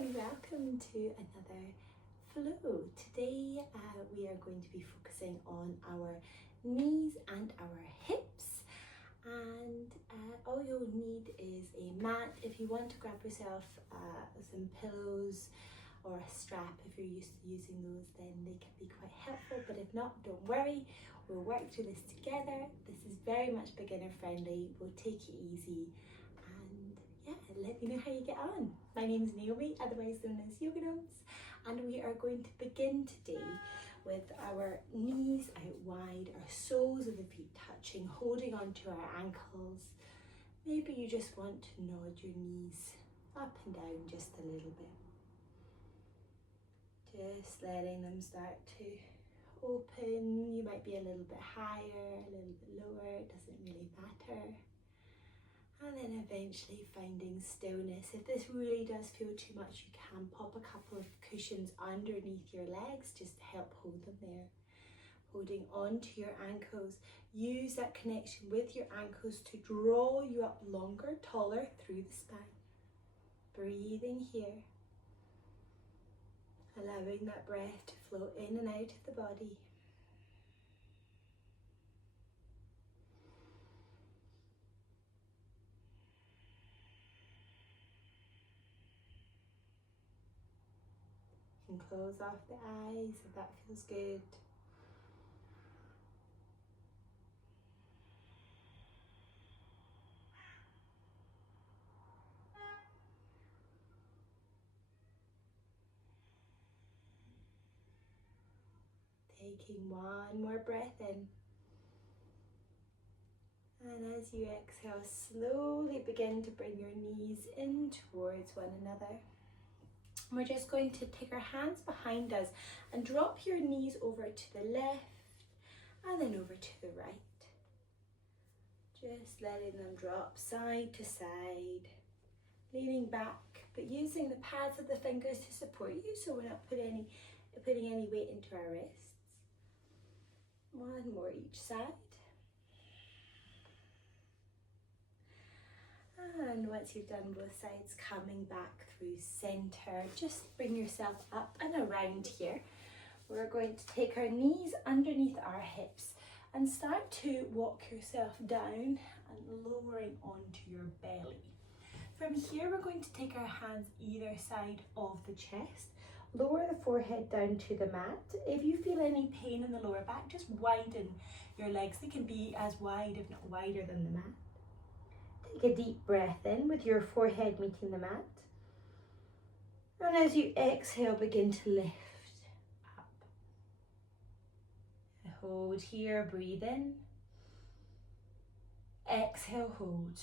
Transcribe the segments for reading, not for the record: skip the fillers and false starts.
and welcome to another flow. Today we are going to be focusing on our knees and our hips, and all you'll need is a mat. If you want to grab yourself some pillows or a strap, if you're used to using those, then they can be quite helpful, but if not, don't worry, we'll work through this together. This is very much beginner friendly. We'll take it easy and let me know how you get on. My name's Naomi, otherwise known as Yoga Notes, and we are going to begin today with our knees out wide, our soles of the feet touching, holding onto our ankles. Maybe you just want to nod your knees up and down just a little bit. Just letting them start to open. You might be a little bit higher, a little bit lower, it doesn't really matter. And then eventually finding stillness. If this really does feel too much, you can pop a couple of cushions underneath your legs just to help hold them there. Holding onto your ankles. Use that connection with your ankles to draw you up longer, taller through the spine. Breathing here. Allowing that breath to flow in and out of the body. You can close off the eyes if that feels good. Taking one more breath in. And as you exhale, slowly begin to bring your knees in towards one another. We're just going to take our hands behind us and drop your knees over to the left and then over to the right. Just letting them drop side to side, leaning back, but using the pads of the fingers to support you so we're not putting any weight into our wrists. One more each side. And once you've done both sides, coming back through center, just bring yourself up and around here. We're going to take our knees underneath our hips and start to walk yourself down and lowering onto your belly. From here, we're going to take our hands either side of the chest. Lower the forehead down to the mat. If you feel any pain in the lower back, just widen your legs. They can be as wide, if not wider, than the mat. Take a deep breath in with your forehead meeting the mat. And as you exhale, begin to lift up. Hold here, breathe in. Exhale, hold.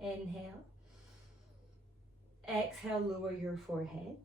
Inhale. Exhale, lower your forehead.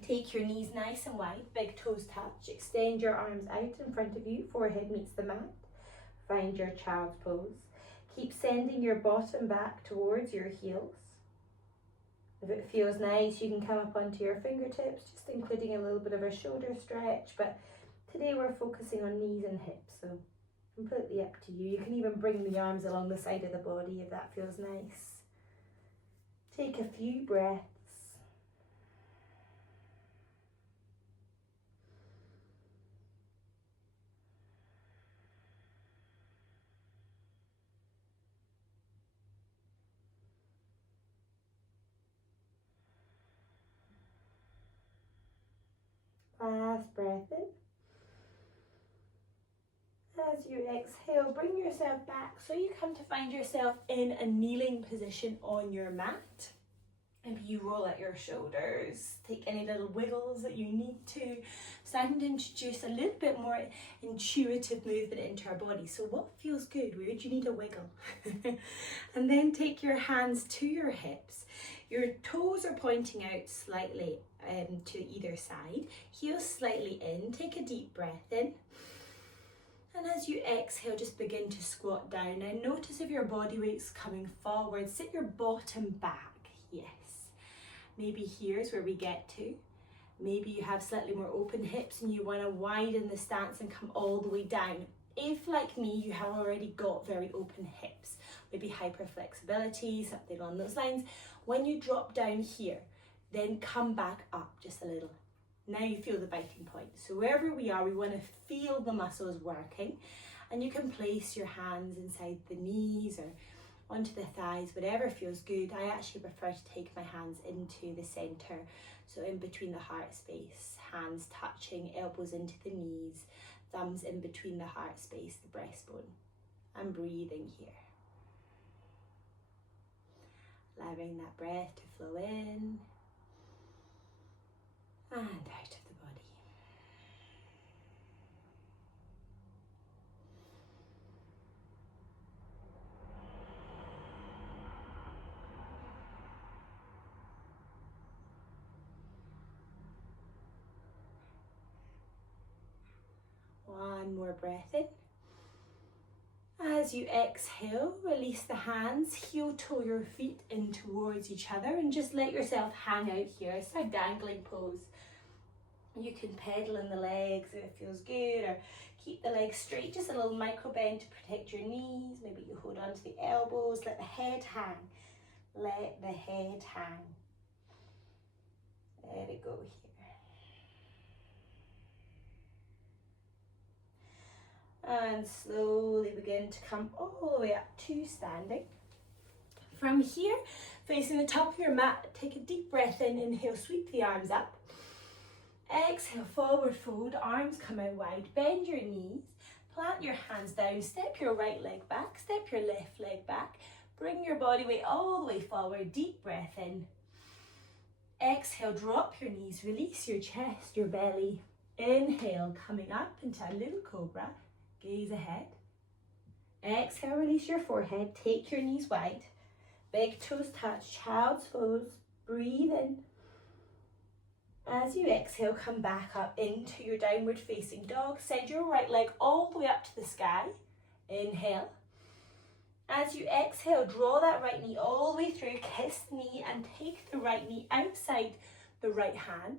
Take your knees nice and wide, big toes touch. Extend your arms out in front of you, forehead meets the mat. Find your child's pose. Keep sending your bottom back towards your heels. If it feels nice, you can come up onto your fingertips, just including a little bit of a shoulder stretch, but today we're focusing on knees and hips, so completely up to you. You can even bring the arms along the side of the body if that feels nice. Take a few breaths. Last breath in. As you exhale, bring yourself back so you come to find yourself in a kneeling position on your mat. Maybe you roll out your shoulders, take any little wiggles that you need to, starting to introduce a little bit more intuitive movement into our body. So what feels good? Where do you need a wiggle? And then take your hands to your hips. Your toes are pointing out slightly to either side. Heels slightly in. Take a deep breath in. And as you exhale, just begin to squat down. Now notice if your body weight's coming forward, sit your bottom back. Yes. Maybe here's where we get to. Maybe you have slightly more open hips and you want to widen the stance and come all the way down. If, like me, you have already got very open hips, maybe hyperflexibility, something along those lines. When you drop down here, then come back up just a little. Now you feel the biting point. So wherever we are, we want to feel the muscles working, and you can place your hands inside the knees or onto the thighs, whatever feels good. I actually prefer to take my hands into the center, so in between the heart space, hands touching, elbows into the knees, thumbs in between the heart space, the breastbone. I'm breathing here. Allowing that breath to flow in and out of the body. One more breath in. As you exhale, release the hands, heel toe your feet in towards each other and just let yourself hang out here. It's a dangling pose. You can pedal in the legs if it feels good, or keep the legs straight, just a little micro bend to protect your knees. Maybe you hold on to the elbows, let the head hang. Let the head hang. Let it go here. And slowly begin to come all the way up to standing. From here, facing the top of your mat, take a deep breath in, inhale, sweep the arms up. Exhale, forward fold, arms come out wide, bend your knees, plant your hands down, step your right leg back, step your left leg back, bring your body weight all the way forward, deep breath in. Exhale, drop your knees, release your chest, your belly. Inhale, coming up into a little cobra. Gaze ahead. Exhale, release your forehead, take your knees wide. Big toes touch, child's pose. Breathe in. As you exhale, come back up into your downward facing dog. Send your right leg all the way up to the sky. Inhale. As you exhale, draw that right knee all the way through, kiss the knee and take the right knee outside the right hand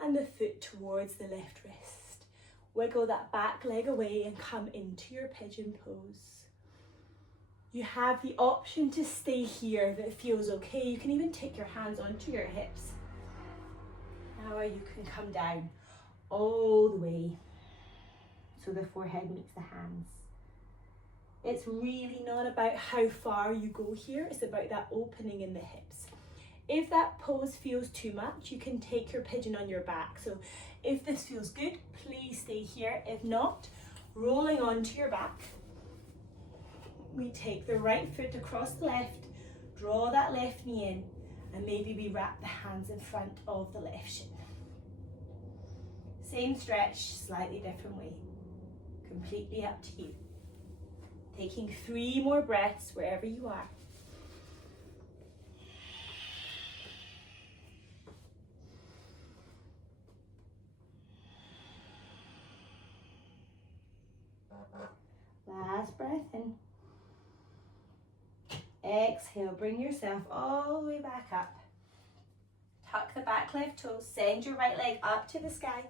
and the foot towards the left wrist. Wiggle that back leg away and come into your pigeon pose. You have the option to stay here if it feels okay. You can even take your hands onto your hips. Now you can come down all the way so the forehead meets the hands. It's really not about how far you go here, it's about that opening in the hips. If that pose feels too much, you can take your pigeon on your back. So if this feels good, please stay here. If not, rolling onto your back, we take the right foot across the left, draw that left knee in, and maybe we wrap the hands in front of the left shin. Same stretch, slightly different way. Completely up to you. Taking 3 more breaths wherever you are. Last breath in. Exhale, bring yourself all the way back up. Tuck the back left toe, send your right leg up to the sky.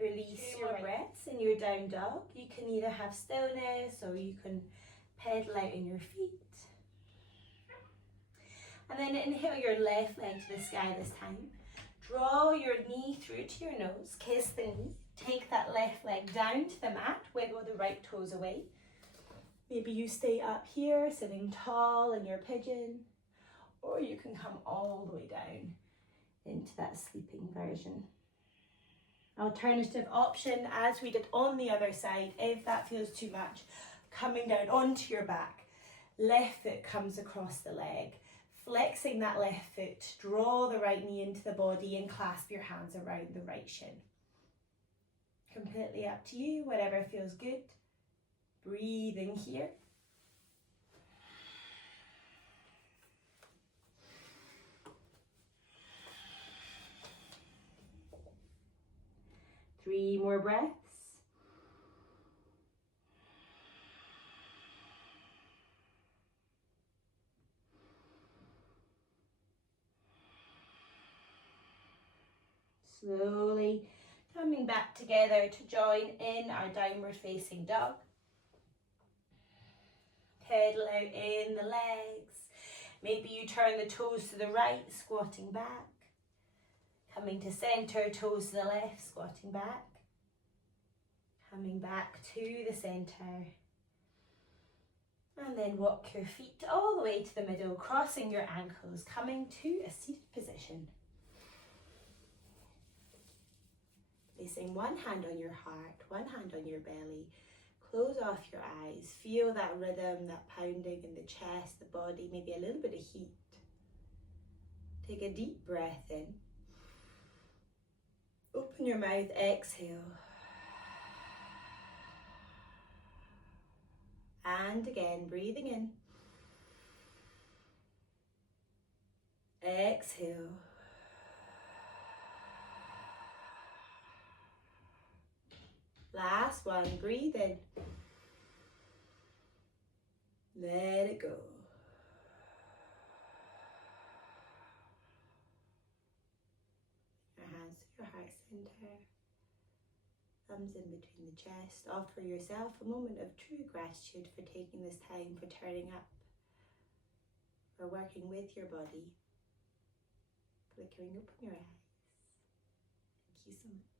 Release your breaths in your down dog. You can either have stillness or you can pedal out in your feet. And then inhale your left leg to the sky this time. Draw your knee through to your nose, kiss the knee. Take that left leg down to the mat, wiggle the right toes away. Maybe you stay up here, sitting tall in your pigeon, or you can come all the way down into that sleeping version. Alternative option, as we did on the other side, if that feels too much, coming down onto your back, left foot comes across the leg, flexing that left foot, draw the right knee into the body and clasp your hands around the right shin. Completely up to you, whatever feels good. Breathing here. Three more breaths. Slowly coming back together to join in our downward facing dog. Pedal out in the legs. Maybe you turn the toes to the right, squatting back. Coming to centre, toes to the left, squatting back. Coming back to the centre. And then walk your feet all the way to the middle, crossing your ankles, coming to a seated position. Placing one hand on your heart, one hand on your belly. Close off your eyes. Feel that rhythm, that pounding in the chest, the body, maybe a little bit of heat. Take a deep breath in. Open your mouth, exhale. And again, breathing in. Exhale. Last one, breathe in. Let it go. Your hands to your heart center. Thumbs in between the chest. Offer yourself a moment of true gratitude for taking this time, for turning up, for working with your body. Flickering open your eyes. Thank you so much.